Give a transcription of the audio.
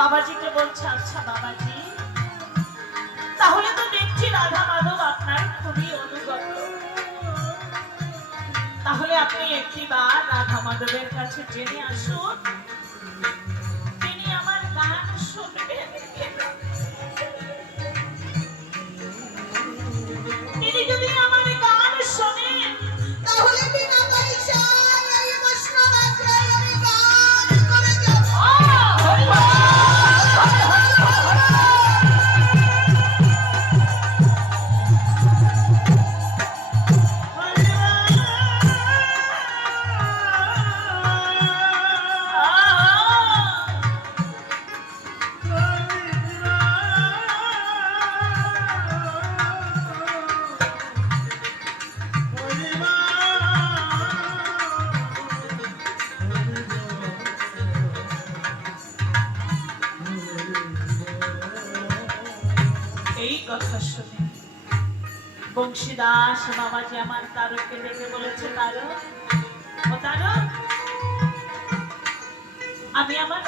বাবাজিকে বলছে আচ্ছা বাবাজি, তাহলে তো দেখছি রাধা মাধব আপনার খুবই অনুগত। তাহলে আপনি একটি বার রাধা মাধবের কাছে জেনে আসুন এই কথা শুনে। বংশীদাস বাবাজি আমার তারককে দেখে বলেছে তার তারক আমি আমার